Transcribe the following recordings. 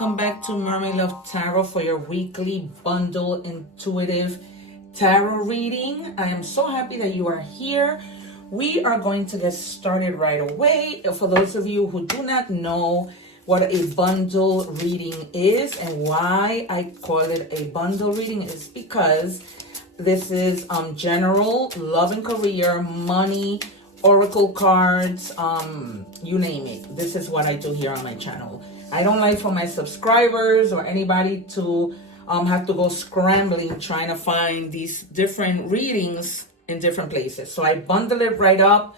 welcome back to Mermaid Love Tarot for your weekly bundle intuitive tarot reading. I am so happy that you are here. We are going to get started right away. For those of you who do not know what a bundle reading is and why I call it a bundle reading is because this is general love and career, money, oracle cards, you name it. This is what I do here on my channel. I don't like for my subscribers or anybody to have to go scrambling trying to find these different readings in different places. So I bundle it right up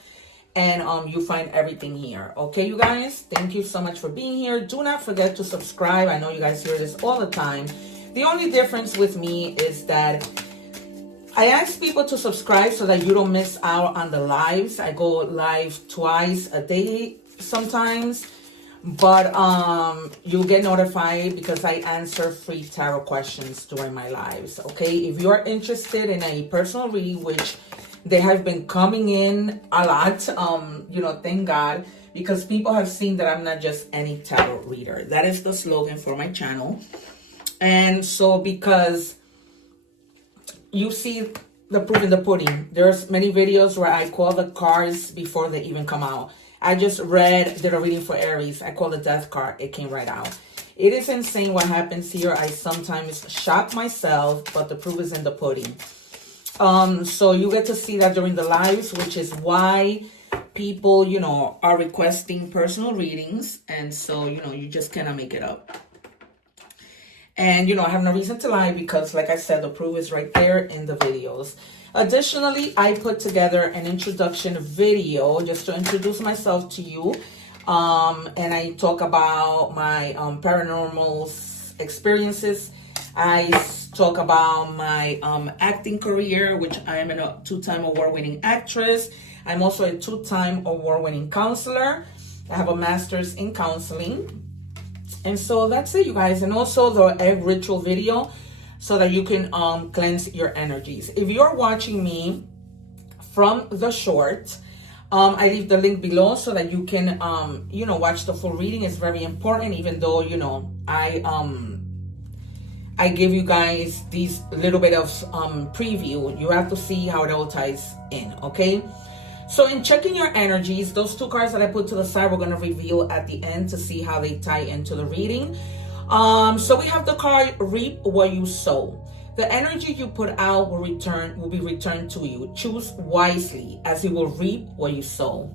and you find everything here. Okay, you guys, thank you so much for being here. Do not forget to subscribe. I know you guys hear this all the time. The only difference with me is that I ask people to subscribe so that you don't miss out on the lives. I go live twice a day sometimes, but you'll get notified because I answer free tarot questions during my lives. Okay, if you're interested in a personal reading, which they have been coming in a lot, thank God, because people have seen that I'm not just any tarot reader. That is the slogan for my channel. And so because you see the proof in the pudding, there's many videos where I call the cards before they even come out. I just did a reading for Aries. I called the death card. It came right out. It is insane what happens here. I sometimes shock myself, but the proof is in the pudding. So you get to see that during the lives, which is why people, are requesting personal readings. And so, you just cannot make it up. And, I have no reason to lie because, like I said, the proof is right there in the videos. Additionally, I put together an introduction video just to introduce myself to you. And I talk about my paranormal experiences. I talk about my acting career, which I am a two-time award-winning actress. I'm also a two-time award-winning counselor. I have a master's in counseling. And so that's it, you guys. And also the egg ritual video so that you can cleanse your energies. If you're watching me from the short, I leave the link below so that you can, watch the full reading. It's very important, even though, I give you guys these little bit of preview. You have to see how it all ties in, okay? So in checking your energies, those two cards that I put to the side, we're going to reveal at the end to see how they tie into the reading. So we have the card reap what you sow. The energy you put out will be returned to you. Choose wisely, as you will reap what you sow.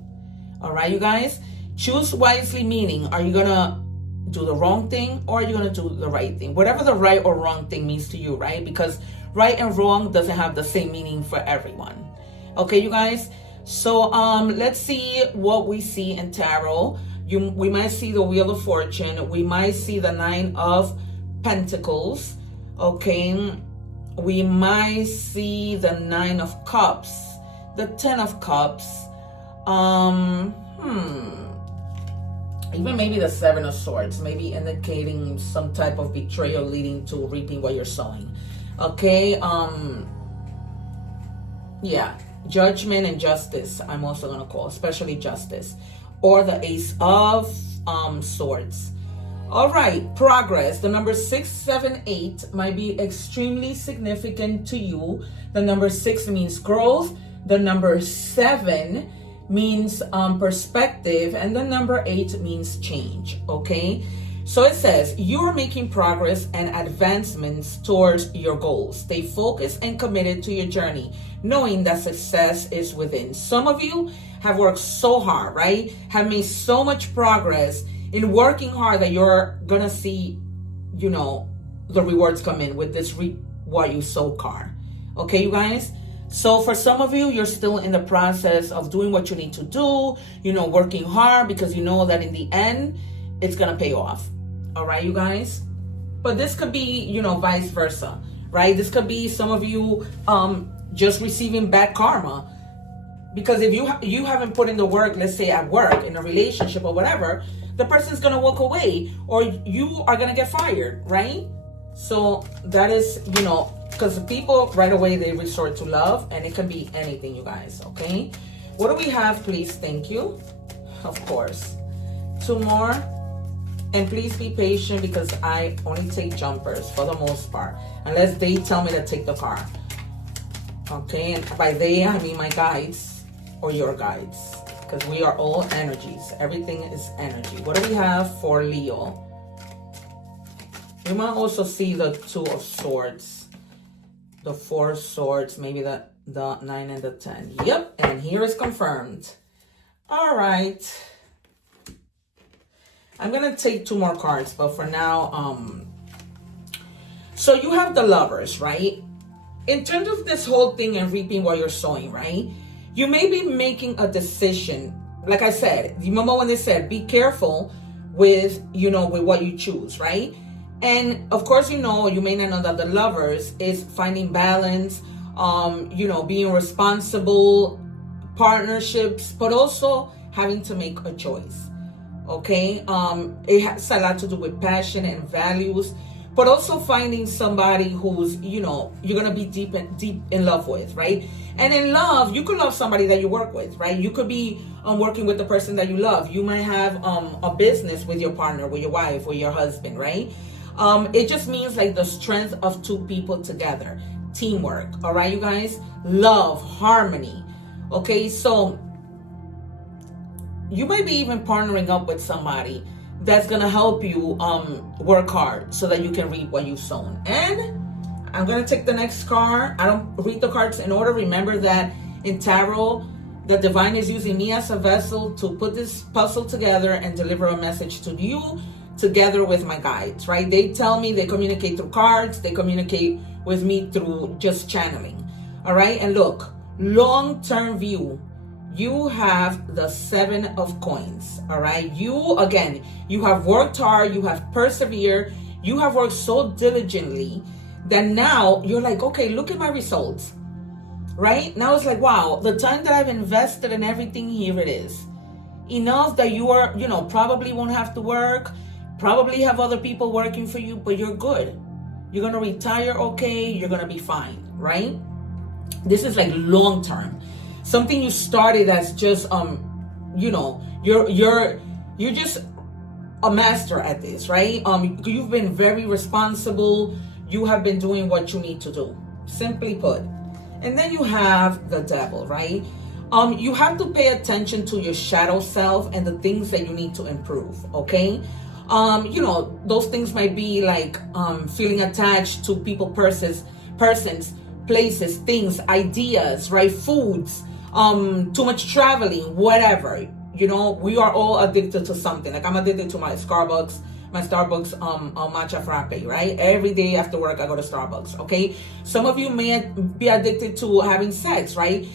All right, you guys? Choose wisely, meaning, are you going to do the wrong thing or are you going to do the right thing? Whatever the right or wrong thing means to you, right? Because right and wrong doesn't have the same meaning for everyone. Okay, you guys? So let's see what we see in tarot. We might see the Wheel of Fortune. We might see the Nine of Pentacles. Okay. We might see the Nine of Cups. The Ten of Cups. Even maybe the Seven of Swords. Maybe indicating some type of betrayal leading to reaping what you're sowing. Okay. Yeah. Judgment and justice, I'm also going to call, especially justice. Or the Ace of Swords. All right, progress. The number 6, 7, 8 might be extremely significant to you. The number 6 means growth. The number 7 means perspective. And the number 8 means change, okay? So it says, you are making progress and advancements towards your goals. Stay focused and committed to your journey, knowing that success is within. Some of you have worked so hard, right? Have made so much progress in working hard that you're going to see, the rewards come in with this reap what you sow card. Okay, you guys? So for some of you, you're still in the process of doing what you need to do, working hard because you know that in the end, it's going to pay off. All right, you guys? But this could be, vice versa, right? This could be some of you just receiving bad karma. Because if you haven't put in the work, let's say at work, in a relationship or whatever, the person's going to walk away or you are going to get fired, right? So that is, because people right away, they resort to love and it can be anything, you guys, okay? What do we have, please? Thank you. Of course. 2 more. And please be patient because I only take jumpers for the most part, unless they tell me to take the car. Okay, and by they, I mean my guides or your guides, because we are all energies. Everything is energy. What do we have for Leo? You might also see the Two of Swords, the Four of Swords, maybe the 9 and the 10. Yep, and here is confirmed. All right. I'm going to take 2 more cards, but for now, so you have the Lovers, right? In terms of this whole thing and reaping what you're sowing, right? You may be making a decision. Like I said, you remember when they said, be careful with, with what you choose, right? And of course, you may not know that the Lovers is finding balance, being responsible, partnerships, but also having to make a choice. Okay, it has a lot to do with passion and values, but also finding somebody who's, you're gonna be deep in love with, right? And in love, you could love somebody that you work with, right? You could be working with the person that you love. You might have a business with your partner, with your wife, or your husband, right? It just means like the strength of 2 people together, teamwork. All right, you guys, love, harmony. Okay, so you might be even partnering up with somebody that's going to help you work hard so that you can reap what you've sown. And I'm going to take the next card. I don't read the cards in order. Remember that in tarot, the divine is using me as a vessel to put this puzzle together and deliver a message to you together with my guides, right? They tell me, they communicate through cards. They communicate with me through just channeling. All right. And look, long-term view. You have the 7 of coins, all right? You have worked hard, you have persevered, you have worked so diligently that now you're like, okay, look at my results, right? Now it's like, wow, the time that I've invested in everything, here it is. Enough that you are, probably won't have to work, probably have other people working for you, but you're good. You're going to retire okay, you're going to be fine, right? This is like long term. Something you started as just, you're just a master at this, right? You've been very responsible. You have been doing what you need to do, simply put. And then you have the Devil, right? You have to pay attention to your shadow self and the things that you need to improve, okay? Those things might be like feeling attached to people, persons, places, things, ideas, right? Foods, too much traveling, whatever. We are all addicted to something. Like I'm addicted to my Starbucks matcha frappe, right? Every day after work I go to Starbucks, okay? Some of you may be addicted to having sex, right?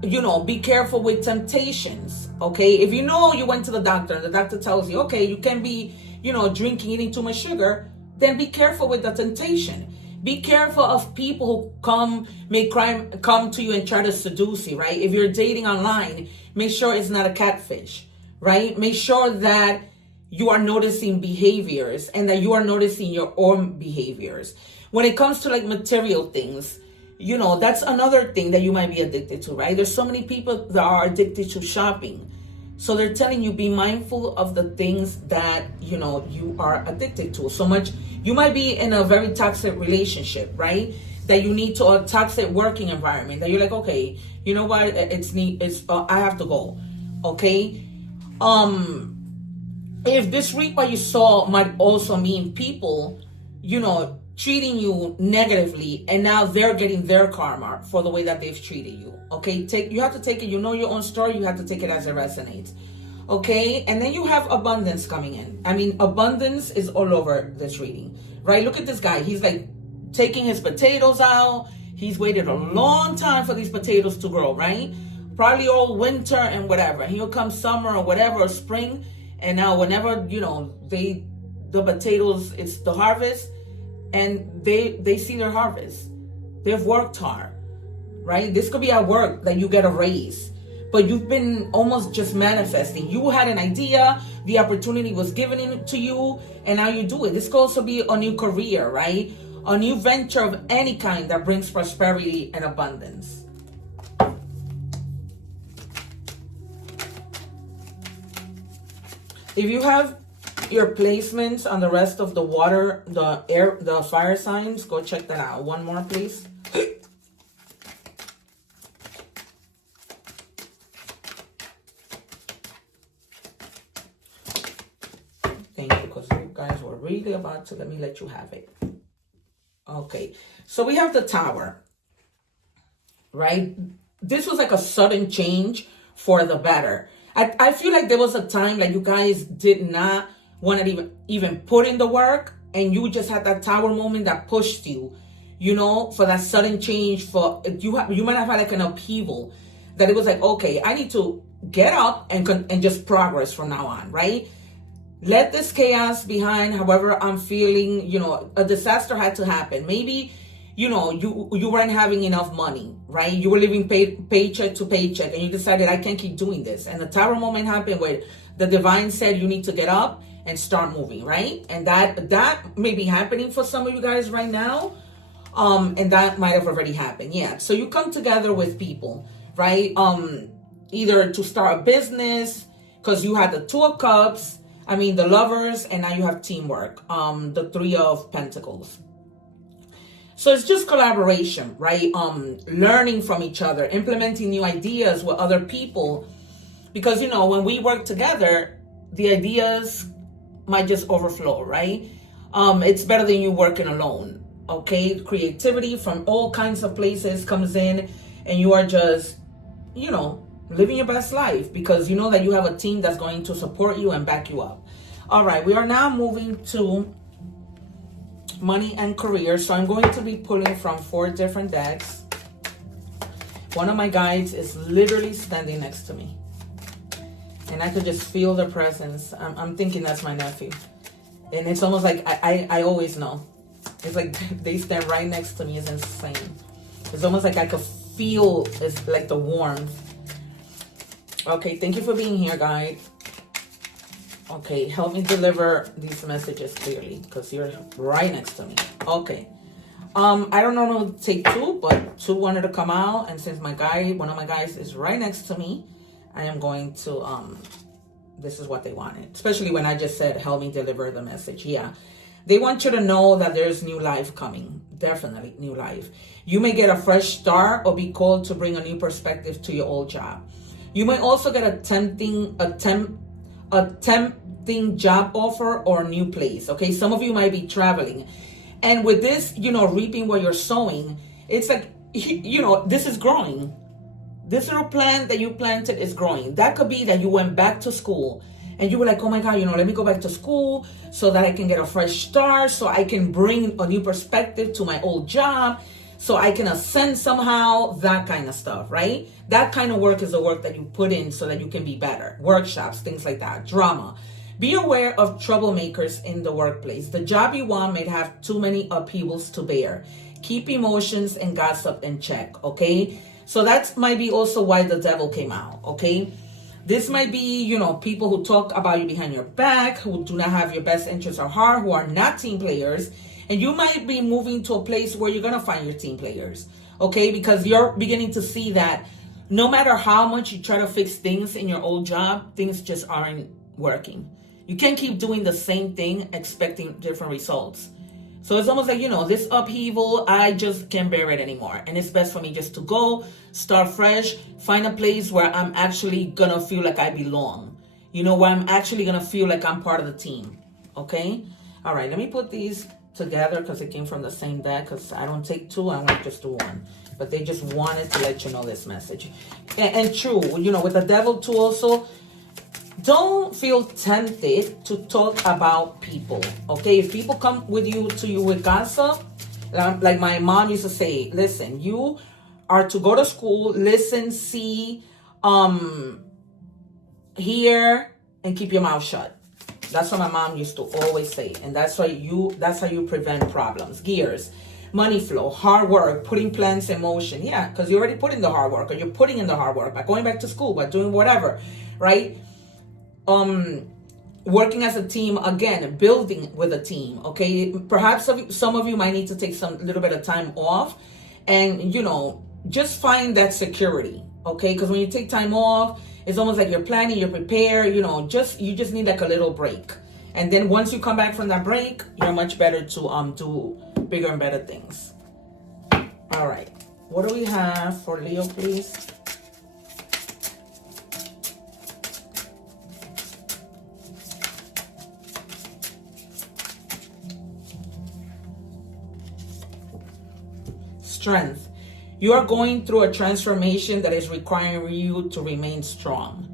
Be careful with temptations, okay? If you went to the doctor and the doctor tells you, okay, you can be, drinking, eating too much sugar, then be careful with the temptation. Be careful of people who come to you and try to seduce you, right? If you're dating online, make sure it's not a catfish, right? Make sure that you are noticing behaviors and that you are noticing your own behaviors. When it comes to like material things, that's another thing that you might be addicted to, right? There's so many people that are addicted to shopping. So they're telling you, be mindful of the things that, you are addicted to. So much, you might be in a very toxic relationship, right? That you need to, a toxic working environment that you're like, okay, you know what? I have to go. Okay. If this reap what you saw might also mean people, treating you negatively, and now they're getting their karma for the way that they've treated you. Okay, you have to take it, your own story, you have to take it as it resonates. Okay, and then you have abundance coming in. I mean, abundance is all over this reading, right? Look at this guy. He's like taking his potatoes out. He's waited a long time for these potatoes to grow, right? Probably all winter and whatever. Here comes summer or whatever, or spring. And now whenever, the potatoes, it's the harvest, and they see their harvest. They've worked hard, right? This could be at work that you get a raise, but you've been almost just manifesting. You had an idea, the opportunity was given to you, and now you do it. This could also be a new career, right? A new venture of any kind that brings prosperity and abundance. If you have your placements on the rest of the water, the air, the fire signs, go check that out. One more, please. Thank you, because you guys were really about to let me let you have it. Okay, so we have the Tower, right? This was like a sudden change for the better. I feel like there was a time like you guys did not want to even put in the work, and you just had that Tower moment that pushed you, you know, for that sudden change. For you might have had like an upheaval that it was like, okay, I need to get up and just progress from now on, right? Let this chaos behind. However I'm feeling, you know, a disaster had to happen. Maybe, you know, you weren't having enough money, right? You were living paycheck to paycheck, and you decided, I can't keep doing this. And the Tower moment happened where the divine said you need to get up and start moving, right? And that may be happening for some of you guys right now. And that might have already happened. Yeah. So you come together with people, right? Either to start a business, because you had the Two of Cups, the Lovers, and now you have teamwork, the Three of Pentacles. So it's just collaboration, right? Learning from each other, implementing new ideas with other people. Because, you know, when we work together, the ideas might just overflow, right? It's better than you working alone, okay? Creativity from all kinds of places comes in, and you are just, you know, living your best life because you know that you have a team that's going to support you and back you up. All right, we are now moving to money and career. So I'm going to be pulling from 4 different decks. One of my guides is literally standing next to me, and I could just feel the presence. I'm thinking that's my nephew, and it's almost like I always know. It's like they stand right next to me. It's insane. It's almost like I could feel, it's like the warmth. Okay, thank you for being here, guide. Okay, help me deliver these messages clearly because you're right next to me. Okay. I don't know how to take 2, but 2 wanted to come out, and since one of my guys is right next to me, I am going to this is what they wanted. Especially when I just said help me deliver the message. Yeah. They want you to know that there's new life coming. Definitely new life. You may get a fresh start or be called to bring a new perspective to your old job. You may also get a tempting job offer or new place. Okay, some of you might be traveling, and with this, you know, reaping what you're sowing, it's like, you know, this is growing. This little plant that you planted is growing. That could be that you went back to school and you were like, oh my God, you know, let me go back to school so that I can get a fresh start, so I can bring a new perspective to my old job, so I can ascend somehow, that kind of stuff, right? That kind of work is the work that you put in so that you can be better. Workshops, things like that, drama. Be aware of troublemakers in the workplace. The job you want may have too many upheavals to bear. Keep emotions and gossip in check, okay? So that might be also why the devil came out, okay? This might be, you know, people who talk about you behind your back, who do not have your best interests at heart, who are not team players. And you might be moving to a place where you're going to find your team players, okay? Because you're beginning to see that no matter how much you try to fix things in your old job, things just aren't working. You can't keep doing the same thing expecting different results. So it's almost like, you know, this upheaval, I just can't bear it anymore. And it's best for me just to go, start fresh, find a place where I'm actually going to feel like I belong. You know, where I'm actually going to feel like I'm part of the team, okay? All right, let me put these together because it came from the same deck, because I don't take 2, I want just do 1. But they just wanted to let you know this message. And true, you know, with the devil too also, don't feel tempted to talk about people, okay? If people come to you with gossip, like my mom used to say, listen, you are to go to school, listen, see, hear, and keep your mouth shut. That's what my mom used to always say. And that's how you prevent problems. Gears, money flow, hard work, putting plans in motion. Yeah, because you already put in the hard work, or you're putting in the hard work by going back to school, by doing whatever, right? Working as a team, again, building with a team, okay? Perhaps some of you might need to take little bit of time off and, you know, just find that security, okay? Because when you take time off, it's almost like you're planning, you're prepared, you know, you just need like a little break. And then once you come back from that break, you're much better to do bigger and better things. All right. What do we have for Leo, please? Strength. You are going through a transformation that is requiring you to remain strong.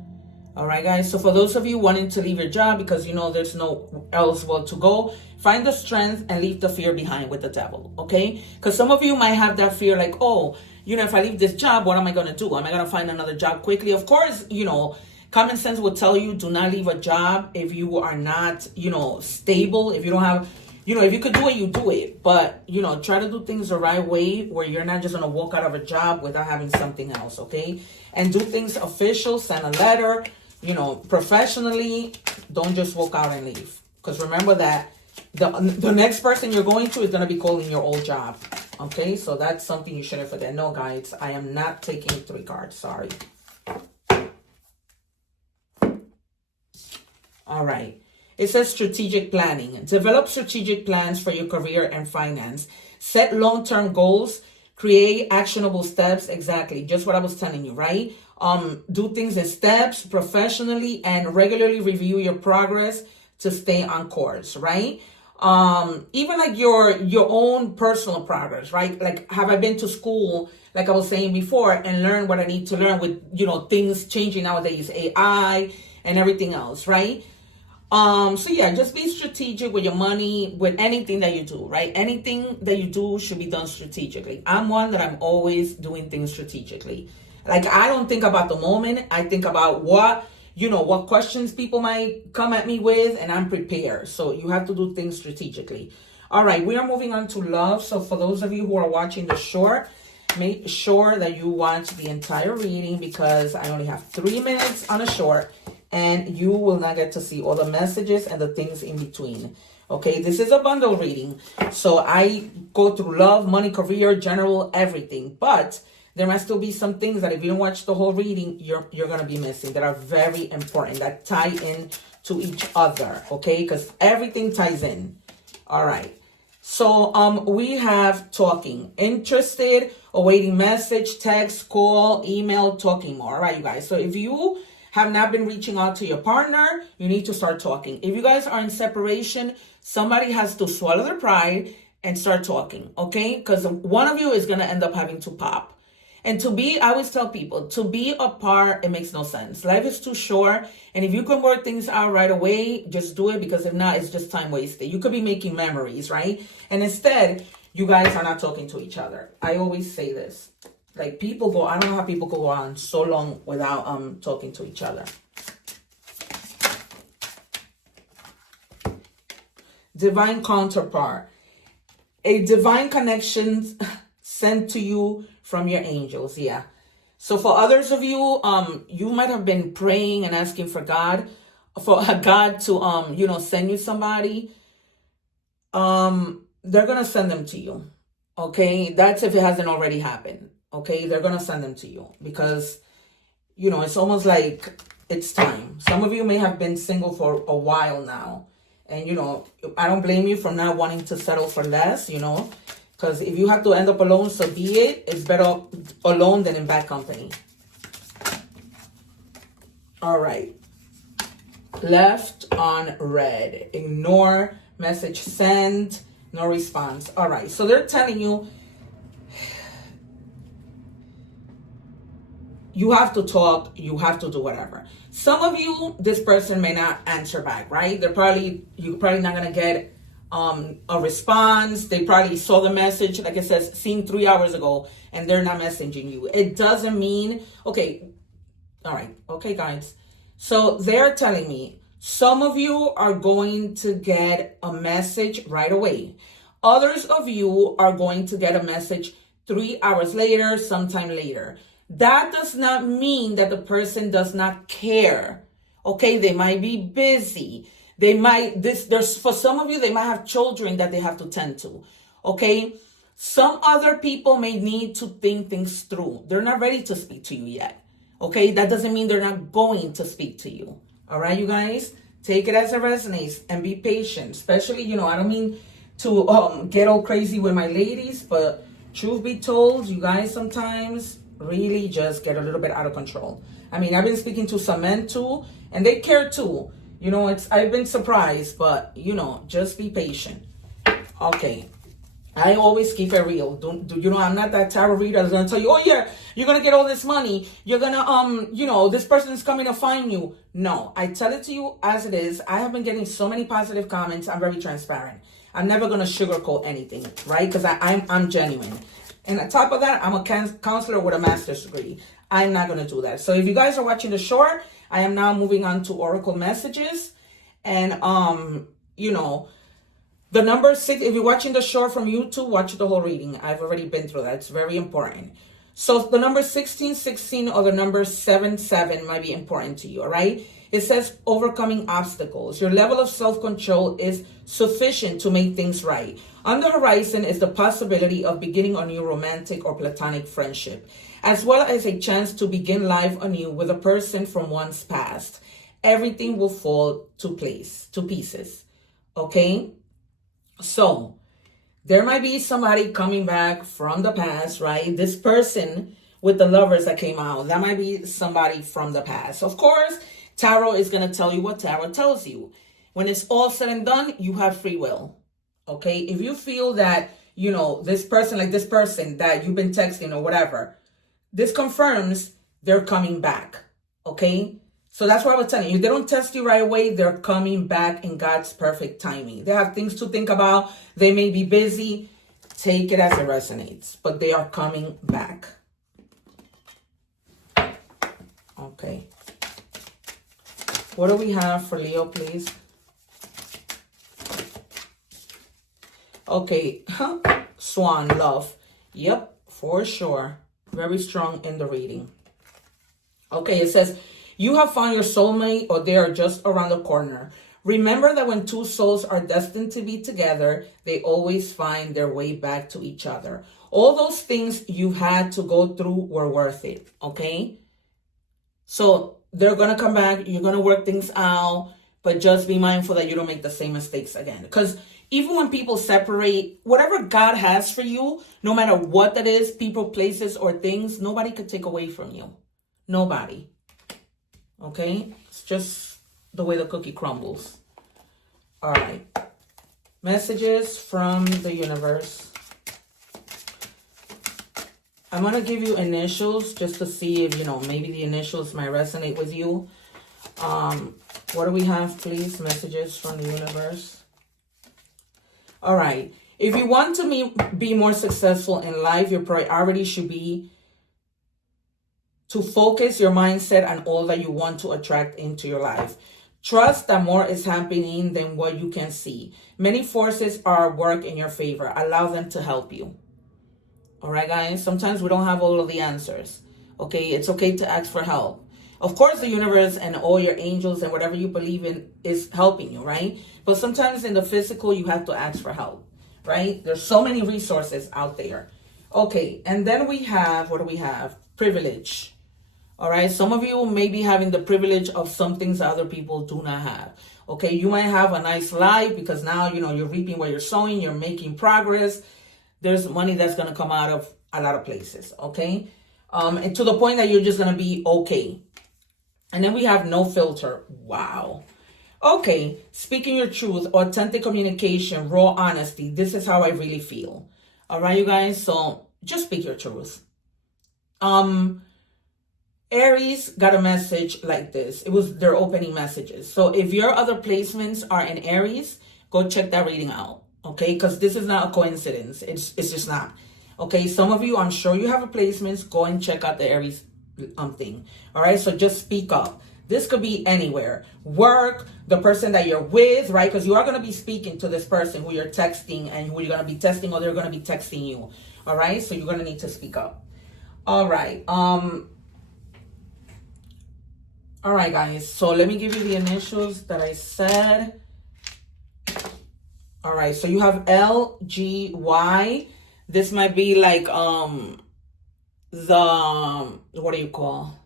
All right, guys. So for those of you wanting to leave your job because you know there's no else well to go, find the strength and leave the fear behind with the devil. Okay? Because some of you might have that fear like, oh, you know, if I leave this job, what am I going to do? Am I going to find another job quickly? Of course, you know, common sense will tell you do not leave a job if you are not, you know, stable. If you don't have, you know, if you could do it, you do it. But, you know, try to do things the right way where you're not just going to walk out of a job without having something else. Okay? And do things official, send a letter. You know, professionally, don't just walk out and leave. Because remember that the next person you're going to is going to be calling your old job. Okay, so that's something you shouldn't forget. No, guys, I am not taking 3 cards. Sorry. All right. It says strategic planning. Develop strategic plans for your career and finance. Set long-term goals. Create actionable steps. Exactly. Just what I was telling you, right? Do things in steps professionally and regularly review your progress to stay on course, right? Even like your own personal progress, right? Like, have I been to school, like I was saying before, and learn what I need to learn with, you know, things changing nowadays, AI and everything else, right? So yeah, just be strategic with your money, with anything that you do, right? Anything that you do should be done strategically. I'm one that I'm always doing things strategically. Like, I don't think about the moment. I think about what questions people might come at me with, and I'm prepared. So you have to do things strategically. All right, we are moving on to love. So for those of you who are watching the short, make sure that you watch the entire reading because I only have 3 minutes on a short, and you will not get to see all the messages and the things in between. Okay, this is a bundle reading. So I go through love, money, career, general, everything. But there might still be some things that if you don't watch the whole reading, you're going to be missing that are very important, that tie in to each other, okay? Because everything ties in. All right. So we have talking. Interested, awaiting message, text, call, email, talking more. All right, you guys. So if you have not been reaching out to your partner, you need to start talking. If you guys are in separation, somebody has to swallow their pride and start talking, okay? Because one of you is going to end up having to pop. And I always tell people, to be apart, it makes no sense. Life is too short. And if you can work things out right away, just do it. Because if not, it's just time wasted. You could be making memories, right? And instead, you guys are not talking to each other. I always say this. Like, I don't know how people go on so long without talking to each other. Divine counterpart. A divine connection sent to you from your angels. Yeah. So for others of you, you might have been praying and asking for God to send you somebody. They're gonna send them to you. Okay, that's if it hasn't already happened. Okay, they're gonna send them to you because it's almost like it's time. Some of you may have been single for a while now, and I don't blame you for not wanting to settle for less. Because if you have to end up alone, so be it. It's better alone than in bad company. All right. Left on red. Ignore. Message sent. No response. All right. So they're telling you, you have to talk. You have to do whatever. Some of you, this person may not answer back, right? You're probably not going to get a response. They probably saw the message, like it says, seen 3 hours ago, and they're not messaging you. It doesn't mean, okay, all right, okay, guys. So they're telling me some of you are going to get a message right away. Others of you are going to get a message 3 hours later, sometime later. That does not mean that the person does not care. Okay, they might be busy. For some of you, they might have children that they have to tend to. Okay. Some other people may need to think things through. They're not ready to speak to you yet. Okay. That doesn't mean they're not going to speak to you. All right, you guys, Take it as it resonates and be patient. Especially, I don't mean to get all crazy with my ladies, but truth be told, you guys sometimes really just get a little bit out of control. I mean, I've been speaking to some men too, and they care too. I've been surprised, but just be patient. Okay. I always keep it real. I'm not that tarot reader that's gonna tell you, oh yeah, you're gonna get all this money. You're gonna, this person is coming to find you. No, I tell it to you as it is. I have been getting so many positive comments. I'm very transparent. I'm never gonna sugarcoat anything, right? Because I'm genuine. And on top of that, I'm a counselor with a master's degree. I'm not gonna do that. So if you guys are watching the short, I am now moving on to Oracle messages, and the number 6, if you're watching the short from YouTube, watch the whole reading. I've already been through that. It's very important. So the number 1616 or the number 77 might be important to you, all right? It says overcoming obstacles. Your level of self-control is sufficient to make things right. On the horizon is the possibility of beginning a new romantic or platonic friendship, as well as a chance to begin life anew with a person from one's past. Everything will fall to pieces, okay? So there might be somebody coming back from the past, right? This person with the lovers that came out, that might be somebody from the past. Of course, tarot is going to tell you what tarot tells you. When it's all said and done, you have free will. Okay? If you feel that, this person that you've been texting or whatever, this confirms they're coming back. Okay? So that's what I was telling you. If they don't test you right away, they're coming back in God's perfect timing. They have things to think about. They may be busy. Take it as it resonates. But they are coming back. Okay. What do we have for Leo, please? Okay. Swan, love. Yep, for sure. Very strong in the reading. Okay, it says, you have found your soulmate, or they are just around the corner. Remember that when two souls are destined to be together, they always find their way back to each other. All those things you had to go through were worth it, okay? So they're going to come back. You're going to work things out, but just be mindful that you don't make the same mistakes again. Because even when people separate, whatever God has for you, no matter what that is, people, places, or things, nobody could take away from you. Nobody. Okay, it's just the way the cookie crumbles. All right. Messages from the universe. I'm going to give you initials just to see if, maybe the initials might resonate with you. What do we have, please? Messages from the universe. All right. If you want to be more successful in life, your priority should be to focus your mindset on all that you want to attract into your life. Trust that more is happening than what you can see. Many forces are at work in your favor. Allow them to help you. All right, guys? Sometimes we don't have all of the answers. Okay? It's okay to ask for help. Of course, the universe and all your angels and whatever you believe in is helping you, right? But sometimes in the physical, you have to ask for help, right? There's so many resources out there. Okay, and then we have, what do we have? Privilege. All right, some of you may be having the privilege of some things that other people do not have. Okay, you might have a nice life because now, you're reaping what you're sowing, you're making progress. There's money that's going to come out of a lot of places, okay? And to the point that you're just going to be okay. And then we have no filter. Wow. Okay, speaking your truth, authentic communication, raw honesty. This is how I really feel. All right, you guys? So just speak your truth. Aries got a message like this. It was their opening messages. So if your other placements are in Aries, go check that reading out. Okay, because this is not a coincidence. It's just not. Okay, some of you, I'm sure you have a placements. Go and check out the Aries thing. All right, so just speak up. This could be anywhere. Work, the person that you're with, right? Because you are going to be speaking to this person who you're texting and who you're going to be testing, or they're going to be texting you. All right, so you're going to need to speak up. All right. All right, guys. So let me give you the initials that I said. All right, so you have LGY. This might be like the, what do you call?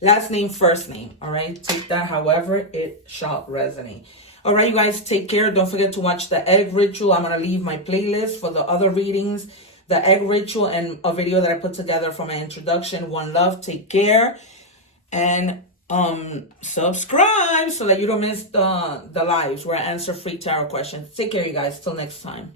Last name, first name. All right. Take that however it shall resonate. All right, you guys, take care. Don't forget to watch the egg ritual. I'm going to leave my playlist for the other readings, the egg ritual, and a video that I put together for my introduction. One love. Take care. And subscribe so that you don't miss the lives where I answer free tarot questions. Take care, you guys. Till next time.